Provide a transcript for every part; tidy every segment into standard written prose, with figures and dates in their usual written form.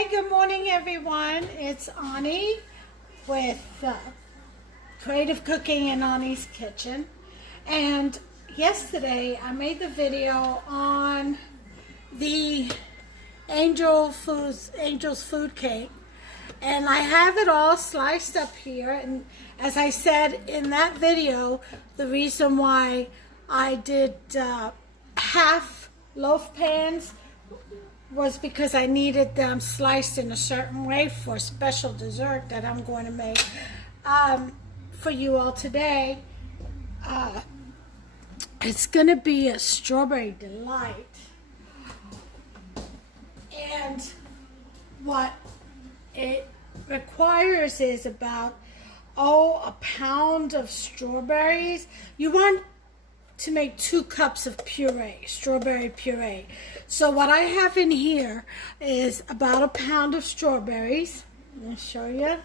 Hey, good morning, everyone. It's Ani with Creative Cooking in Ani's Kitchen. And yesterday I made the video on the Angel's Food Cake. And I have it all sliced up here. And as I said in that video, the reason why I did half loaf pans was because I needed them sliced in a certain way for a special dessert that I'm going to make for you all today. It's going to be a strawberry delight. And what it requires is about, a pound of strawberries. You want to make 2 cups of puree, strawberry puree. So what I have in here is about a pound of strawberries. Let me show you.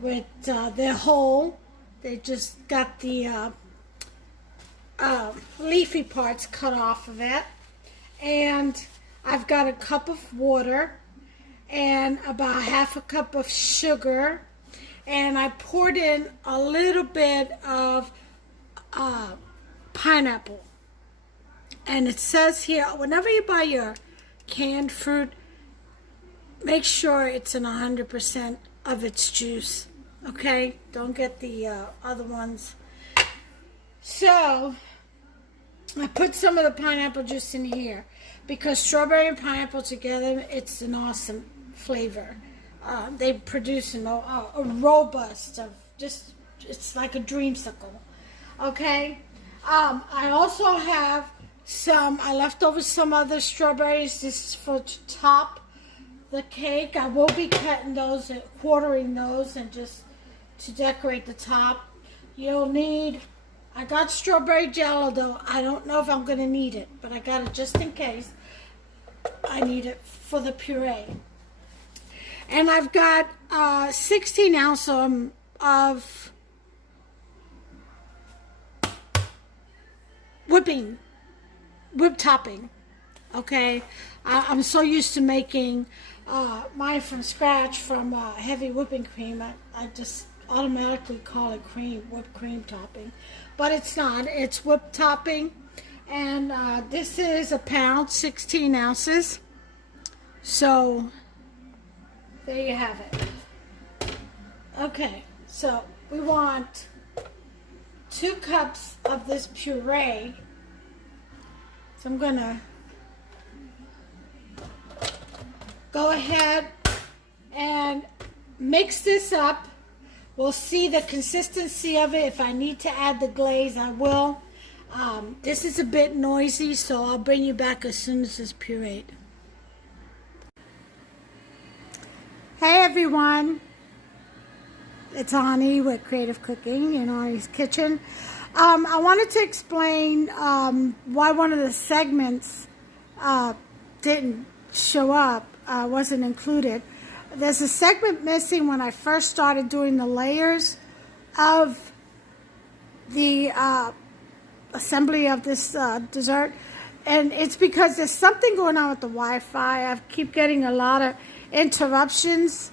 With they're whole. They just got the leafy parts cut off of it. And I've got a cup of water and about half a cup of sugar. And I poured in a little bit of pineapple. And it says here, whenever you buy your canned fruit, make sure it's in 100% of its juice. Okay? Don't get the other ones. So, I put some of the pineapple juice in here. Because strawberry and pineapple together, it's an awesome flavor. They produce a robust of it's like a dreamsicle. Okay? I also have I left over some other strawberries. This is for to top the cake. I will be cutting those and quartering those and just to decorate the top. You'll need, I got strawberry jello though. I don't know if I'm going to need it, but I got it just in case. I need it for the puree. And I've got 16 ounces of whipped topping. Okay, I'm so used to making mine from scratch from heavy whipping cream. I just automatically call it whipped cream topping, but it's not. It's whipped topping, and this is a pound, 16 ounces. So there you have it. Okay, so we want 2 cups of this puree. So I'm going to go ahead and mix this up. We'll see the consistency of it. If I need to add the glaze, I will. This is a bit noisy, so I'll bring you back as soon as it's pureed. Hey everyone, it's Ani with Creative Cooking in Ani's Kitchen. I wanted to explain why one of the segments didn't show up, wasn't included. There's a segment missing when I first started doing the layers of the assembly of this dessert. And it's because there's something going on with the Wi-Fi. I keep getting a lot of interruptions,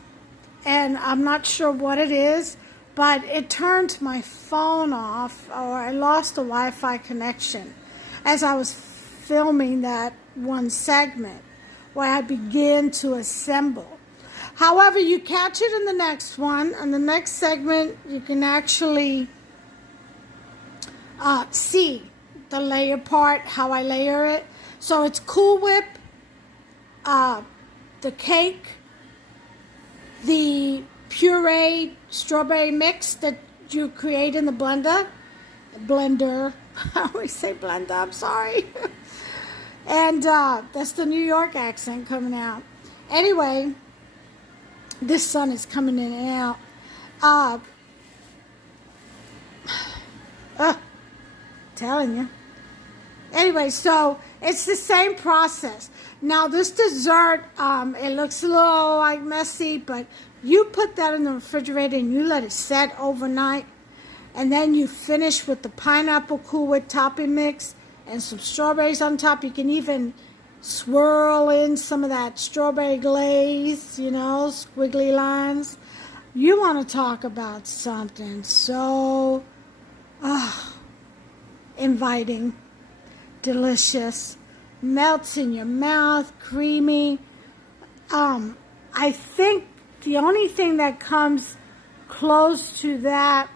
and I'm not sure what it is, but it turned my phone off, or I lost the Wi-Fi connection as I was filming that one segment where I began to assemble. However, you catch it in the next one. On the next segment, you can actually see the layer part, how I layer it. So it's Cool Whip, the cake, the pureed strawberry mix that you create in the blender. I always say blender, I'm sorry. And that's the New York accent coming out. Anyway, this sun is coming in and out. Telling you. Anyway, so it's the same process. Now this dessert, it looks a little like messy, but you put that in the refrigerator and you let it set overnight, and then you finish with the pineapple Cool Whip topping mix and some strawberries on top. You can even swirl in some of that strawberry glaze, you know, squiggly lines. You want to talk about something so inviting, delicious, melts in your mouth, creamy. I think the only thing that comes close to that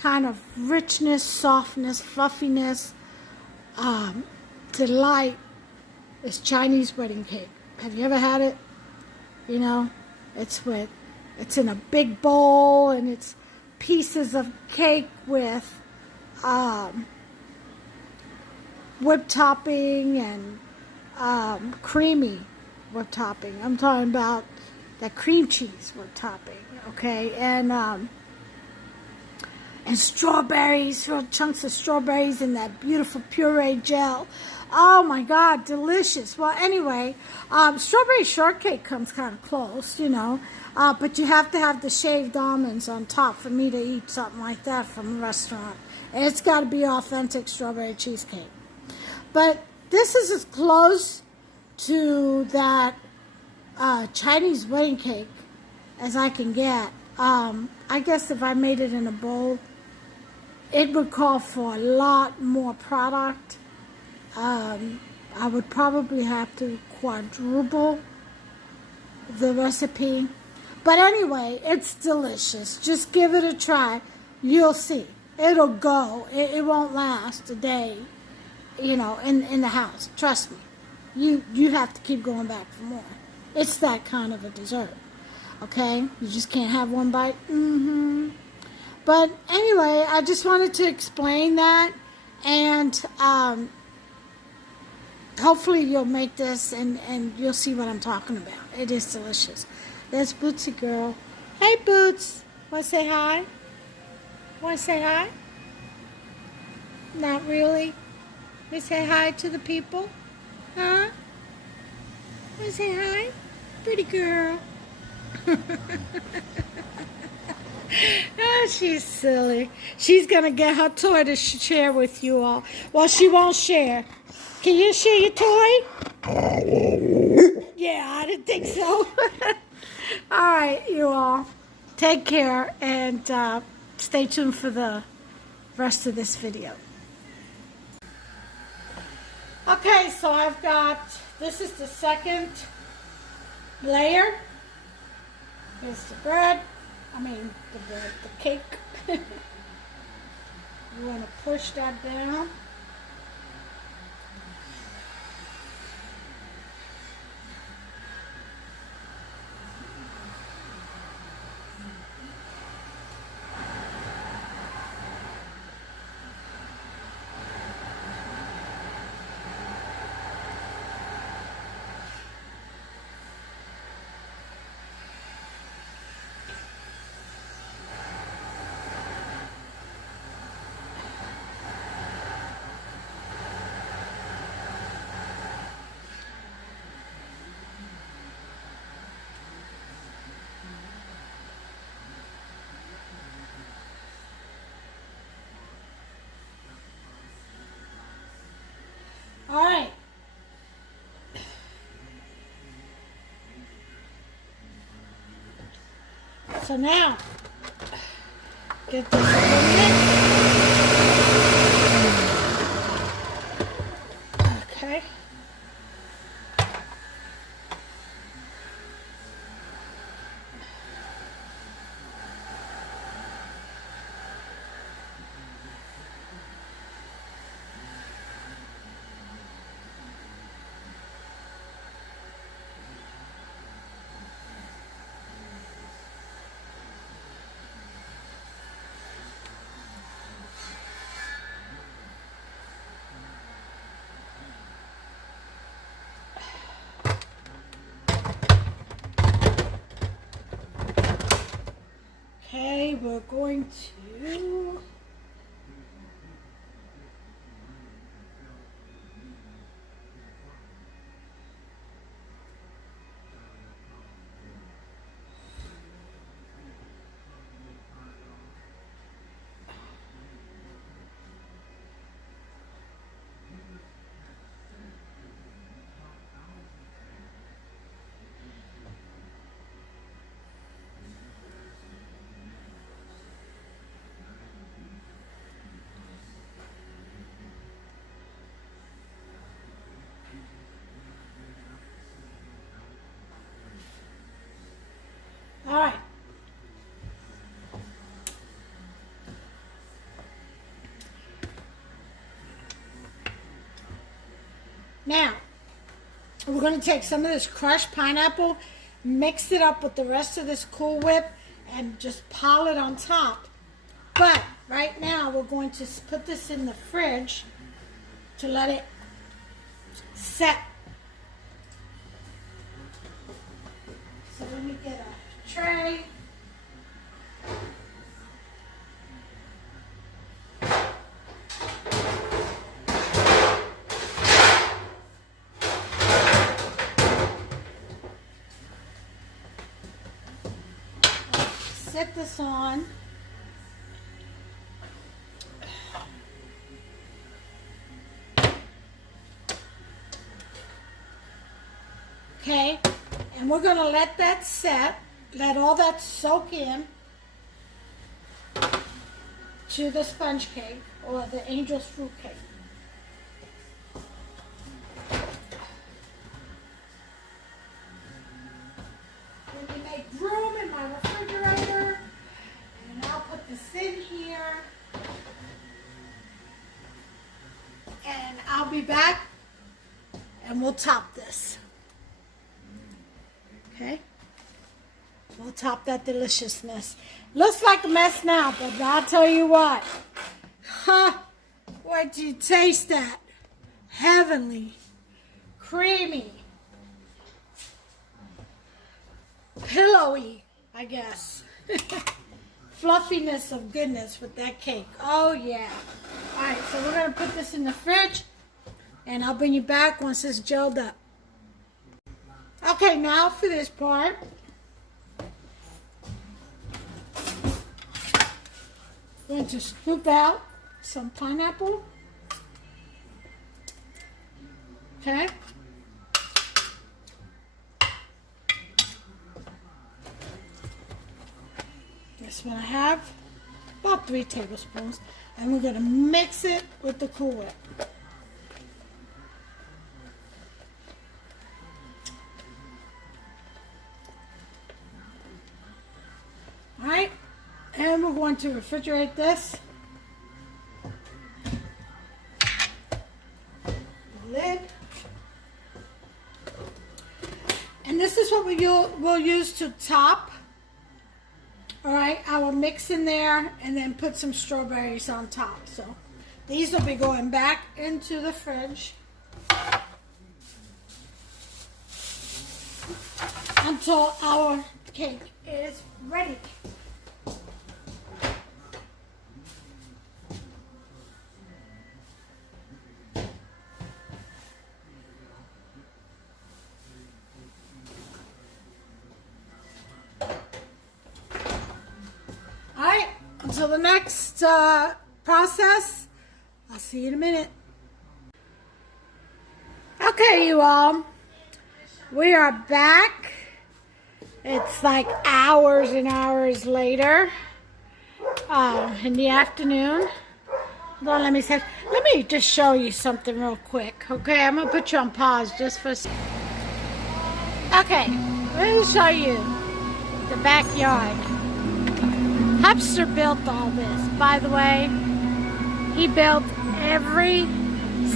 kind of richness, softness, fluffiness, delight is Chinese wedding cake. Have you ever had it? You know, it's in a big bowl, and it's pieces of cake with whipped topping and creamy whipped topping. I'm talking about that cream cheese whipped topping, okay? And strawberries, little chunks of strawberries in that beautiful puree gel. Oh my God, delicious. Well, anyway, strawberry shortcake comes kind of close, you know, but you have to have the shaved almonds on top for me to eat something like that from a restaurant. And it's got to be authentic strawberry cheesecake. But this is as close to that Chinese wedding cake as I can get. I guess if I made it in a bowl, it would call for a lot more product. I would probably have to quadruple the recipe. But anyway, it's delicious. Just give it a try. You'll see. It'll go. It won't last a day, you know, in the house. Trust me. You have to keep going back for more. It's that kind of a dessert. Okay? You just can't have one bite. But anyway, I just wanted to explain that, and hopefully you'll make this and you'll see what I'm talking about. It is delicious. There's Bootsy girl. Hey, Boots. Want to say hi? Want to say hi? Not really? We say hi to the people? Huh? Want to say hi? Pretty girl. Oh, she's silly. She's going to get her toy to share with you all. Well, she won't share. Can you share your toy? Yeah, I didn't think so. All right, you all. Take care and stay tuned for the rest of this video. Okay, so I've got, this is the second layer. Here's the bread. The cake. You want to push that down. All right. So now, get this in. Okay. Okay, we're going to Now, we're going to take some of this crushed pineapple, mix it up with the rest of this Cool Whip, and just pile it on top. But right now, we're going to put this in the fridge to let it set. So let me get a tray. Set this on. Okay, and we're going to let that set, let all that soak in to the sponge cake or the angel's fruit cake. Let me make room in my refrigerator, and I'll put this in here, and I'll be back, and we'll top this. Okay, we'll top that deliciousness. Looks like a mess now, but I'll tell you what. What do you taste that? Heavenly, creamy, pillowy, I guess. Fluffiness of goodness with that cake. Oh yeah. All right, so we're gonna put this in the fridge, and I'll bring you back once it's gelled up. Okay, now for this part. I'm going to scoop out some pineapple. Okay. This one I have about 3 tablespoons, and we're going to mix it with the Cool Whip. Alright, and we're going to refrigerate this. Lid. And this is what we'll use to top. Alright, I will mix in there and then put some strawberries on top. So these will be going back into the fridge until our cake is ready. Alright, until the next process, I'll see you in a minute. Okay, you all, we are back. It's like hours and hours later in the afternoon. Hold on, let me just show you something real quick. Okay, I'm gonna put you on pause just for a second. Okay, let me show you the backyard. Hupster built all this. By the way, he built every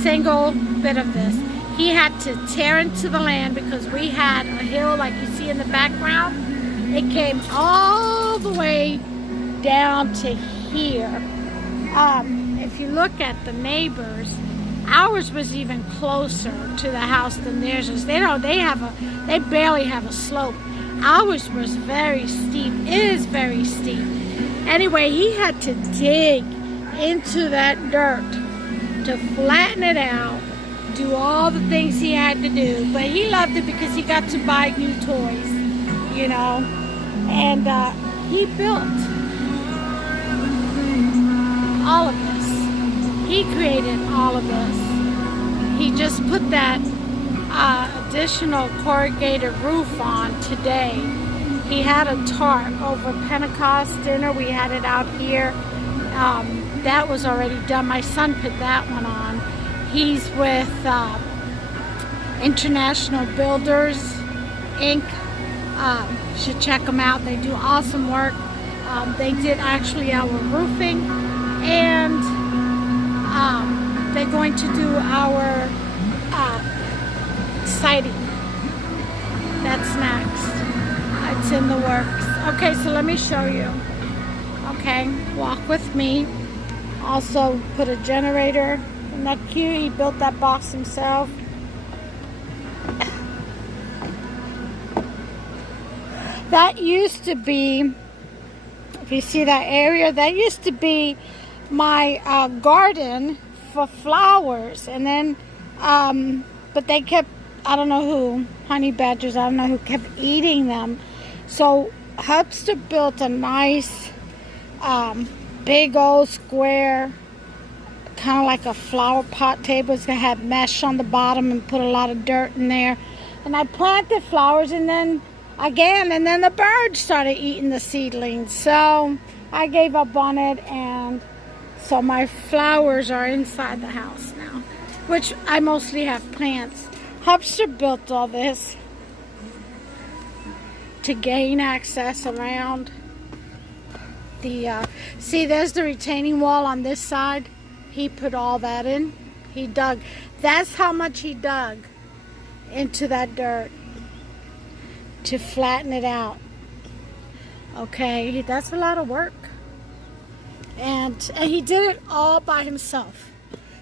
single bit of this. He had to tear into the land because we had a hill like you see in the background. It came all the way down to here. If you look at the neighbors, ours was even closer to the house than theirs is. They barely have a slope. Ours was very steep. It is very steep. Anyway, he had to dig into that dirt to flatten it out, do all the things he had to do. But he loved it because he got to buy new toys, you know. And he built all of this. He created all of this. He just put that additional corrugated roof on today. He had a tarp over Pentecost dinner. We had it out here. That was already done. My son put that one on. He's with International Builders, Inc. Should check them out. They do awesome work. They did actually our roofing, and they're going to do our siding. That's next. It's in the works. Okay, so let me show you. Okay, walk with me. Also put a generator. Isn't that cute? He built that box himself. That used to be, if you see that area, that used to be my garden for flowers. And then, but they kept, I don't know who, honey badgers, I don't know who kept eating them. So Hubster built a nice, big old square, kind of like a flower pot table. It's gonna have mesh on the bottom and put a lot of dirt in there. And I planted flowers, and then the birds started eating the seedlings. So I gave up on it, and so my flowers are inside the house now, which I mostly have plants. Hubster built all this to gain access around the, see, there's the retaining wall on this side. He put all that in. He dug. That's how much he dug into that dirt to flatten it out. Okay, that's a lot of work. And he did it all by himself.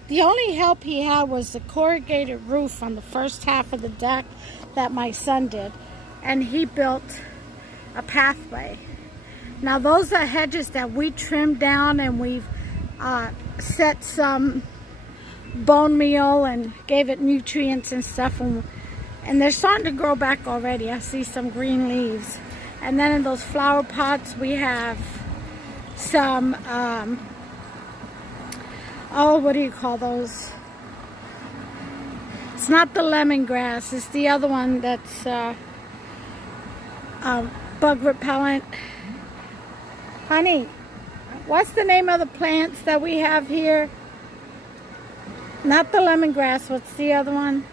The only help he had was the corrugated roof on the first half of the deck that my son did. And he built a pathway. Now those are hedges that we trimmed down, and we've set some bone meal and gave it nutrients and stuff, and they're starting to grow back already. I see some green leaves. And then in those flower pots we have some oh, what do you call those? It's not the lemongrass, it's the other one that's bug repellent. Honey, what's the name of the plants that we have here? Not the lemongrass, what's the other one?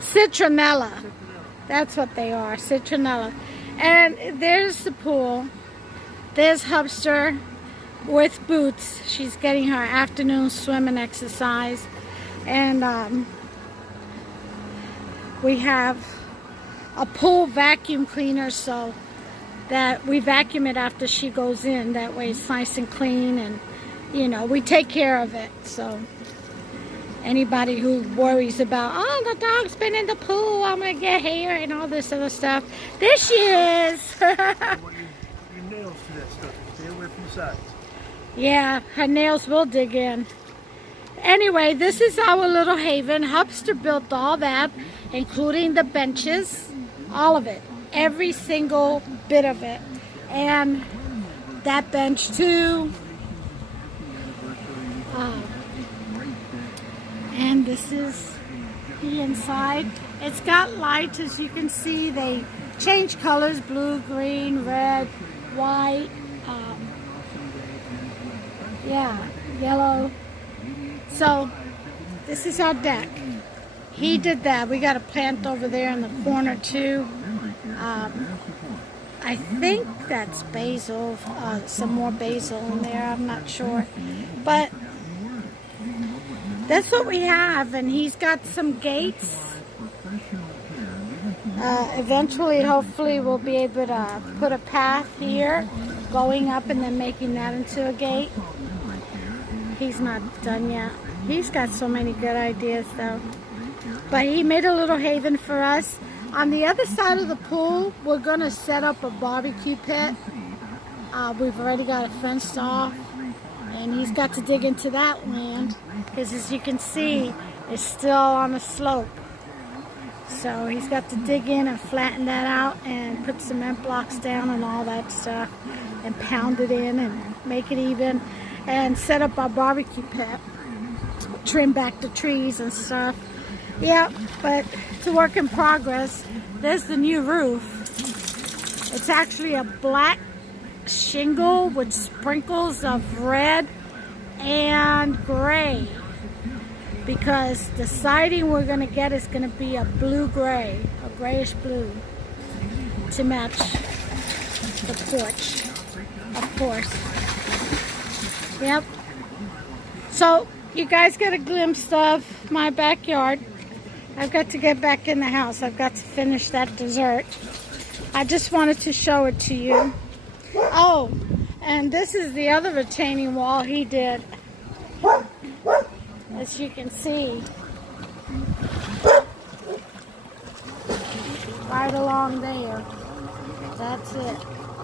Citronella. That's what they are, citronella. And there's the pool. There's Hubster with boots. She's getting her afternoon swim and exercise. And we have a pool vacuum cleaner, so that we vacuum it after she goes in. That way it's nice and clean, and you know, we take care of it. So anybody who worries about, oh, the dog's been in the pool, I'm gonna get hair and all this other stuff, there she is. Your nails to that stuff. Stay away from the sides. Yeah, her nails will dig in. Anyway, this is our little haven. Hubster built all that, including the benches, all of it, every single bit of it, and that bench too. And this is the inside. It's got lights, as you can see. They change colors: blue, green, red, white, yeah, yellow. So this is our deck. He did that. We got a plant over there in the corner too. I think that's basil, some more basil in there, I'm not sure. But that's what we have, and he's got some gates. Eventually, hopefully, we'll be able to put a path here, going up and then making that into a gate. He's not done yet. He's got so many good ideas, though. But he made a little haven for us. On the other side of the pool, we're going to set up a barbecue pit. We've already got it fenced off. And he's got to dig into that land, because as you can see, it's still on a slope. So he's got to dig in and flatten that out and put cement blocks down and all that stuff, and pound it in and make it even, and set up our barbecue pit, trim back the trees and stuff. Yeah, but it's a work in progress. There's the new roof. It's actually a black shingle with sprinkles of red and gray, because the siding we're going to get is going to be a blue-gray, a grayish blue, to match the porch, of course. Yep. So You guys get a glimpse of my backyard. I've got to get back in the house. I've got to finish that dessert. I just wanted to show it to you. Oh, and this is the other retaining wall he did. As you can see. Right along there. That's it.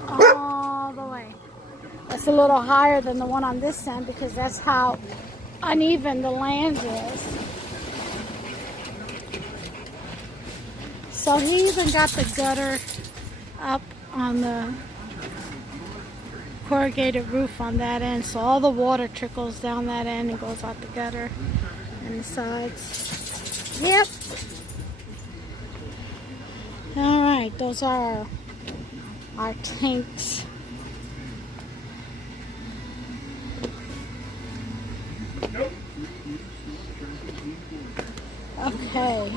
All the way. It's a little higher than the one on this end because that's how uneven the land is. So he even got the gutter up on the corrugated roof on that end, so all the water trickles down that end and goes out the gutter and the sides. Yep. All right, those are our tanks. Okay.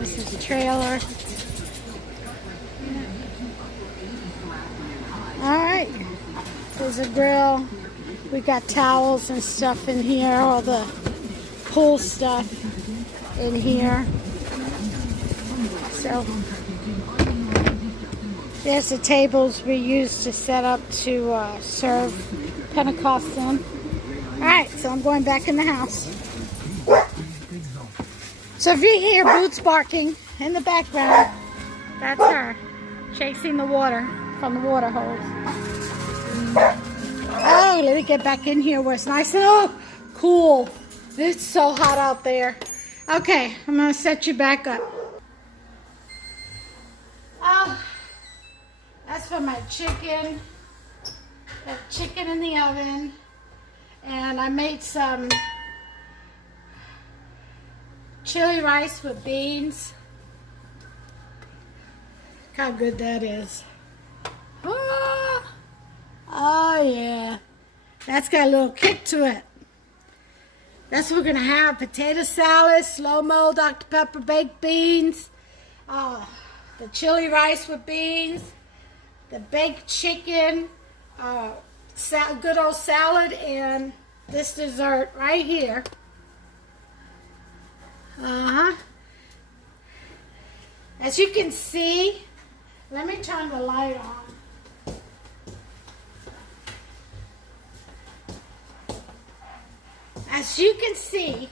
This is the trailer. Alright. There's a grill. We got towels and stuff in here. All the pool stuff in here. So there's the tables we use to set up to serve Pentecostan. Alright, so I'm going back in the house. So if you hear Boots barking in the background, that's her chasing the water from the water hose. Oh, let me get back in here where it's nice and cool. It's so hot out there. Okay, I'm going to set you back up. Oh, that's for my chicken. Got chicken in the oven. And I made some chili rice with beans. Look how good that is. Oh yeah. That's got a little kick to it. That's what we're gonna have. Potato salad, slow-mo, Dr. Pepper baked beans, the chili rice with beans, the baked chicken, good old salad, and this dessert right here. As you can see, let me turn the light on. As you can see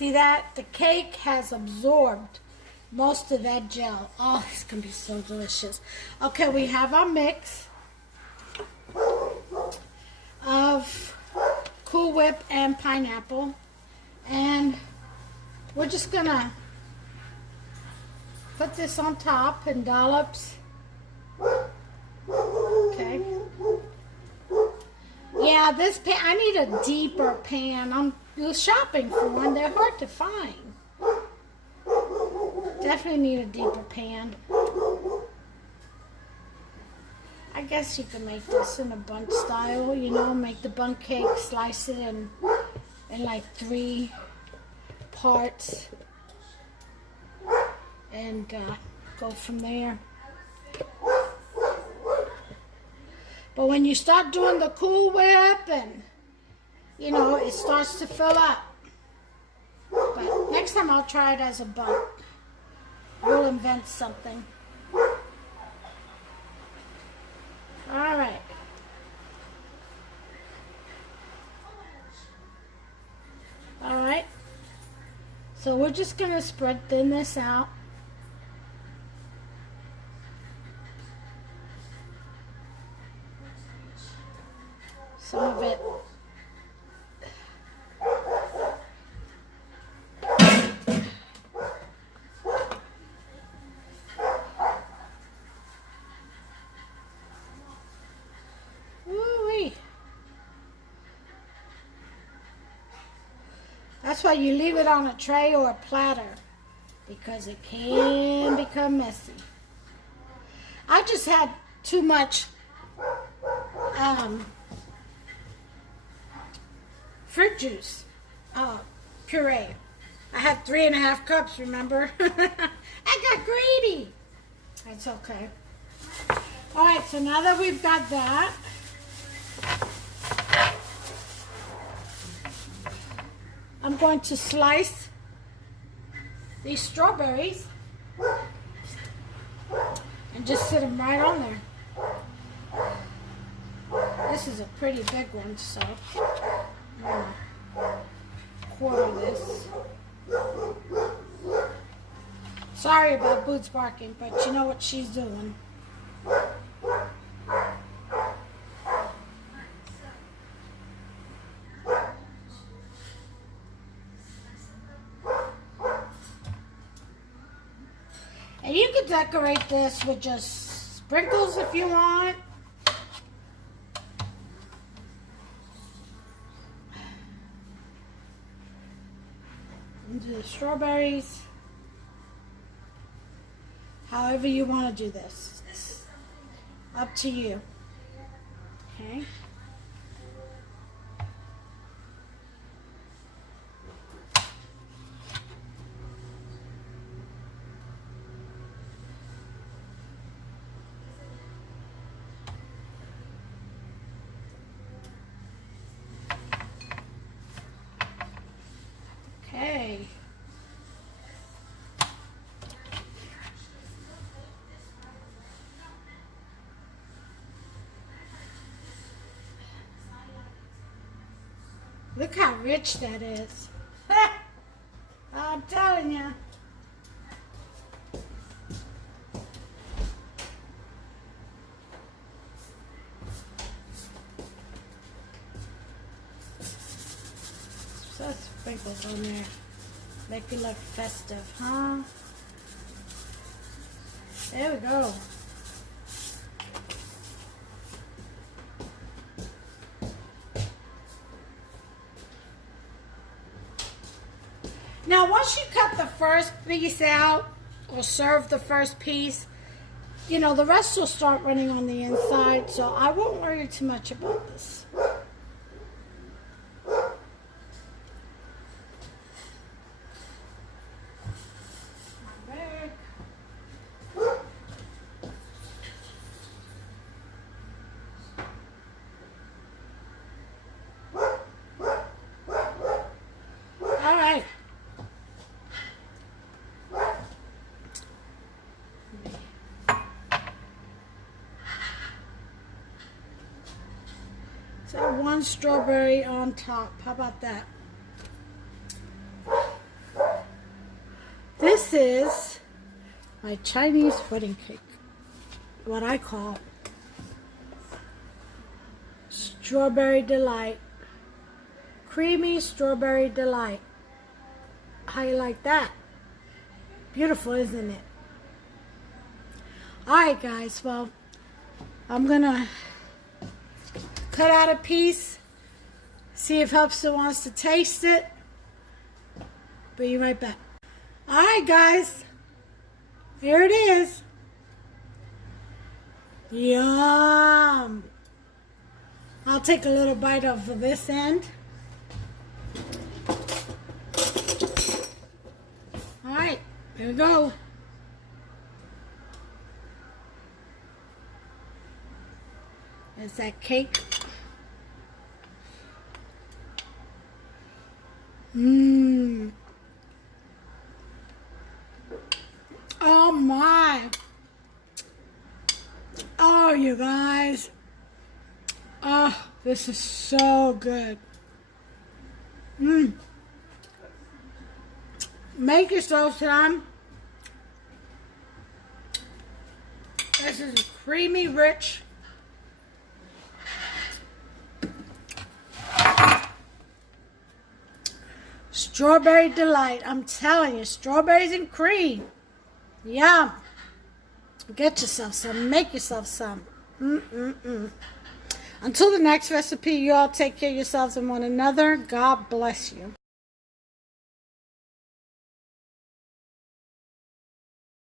that? The cake has absorbed most of that gel. Oh, it's going to be so delicious. Okay, we have our mix of Cool Whip and pineapple. And we're just going to put this on top in dollops. Okay. Yeah, this pan, I need a deeper pan. I'm shopping for one. They're hard to find. Definitely need a deeper pan. I guess you can make this in a bunch style, you know, make the bundt cake, slice it in like 3 parts, and go from there. But when you start doing the Cool Whip and, you know, it starts to fill up. But next time I'll try it as a bundt. We'll invent something. All right. All right. So we're just going to thin this out. Some of it. Woo-wee. That's why you leave it on a tray or a platter, because it can become messy. I just had too much fruit juice puree. I had 3.5 cups, remember? I got greedy. That's okay. All right, so now that we've got that, going to slice these strawberries and just sit them right on there. This is a pretty big one, so I'm gonna quarter this. Sorry about Boots barking, but you know what she's doing. And you can decorate this with just sprinkles if you want. Into the strawberries. However you want to do this. It's up to you. Okay. Okay. Look how rich that is. I'm telling you. So sprinkles on there. Make it look festive, huh? There we go. Now, once you cut the first piece out, or serve the first piece, you know, the rest will start running on the inside, so I won't worry too much about this. All right. So one strawberry on top. How about that? This is my Chinese wedding cake. What I call strawberry delight. Creamy strawberry delight. How you like that? Beautiful, isn't it? Alright guys, well, I'm gonna cut out a piece, see if Helpster wants to taste it. Be right back. Alright guys, here it is. Yum! I'll take a little bite of this end. Alright, here we go. There's that cake. Mmm. Oh my. Oh, you guys. Oh, this is so good. Mmm. Make yourself some. This is a creamy, rich strawberry delight. I'm telling you, strawberries and cream. Yum. Get yourself some. Make yourself some. Until the next recipe, you all take care of yourselves and one another. God bless you.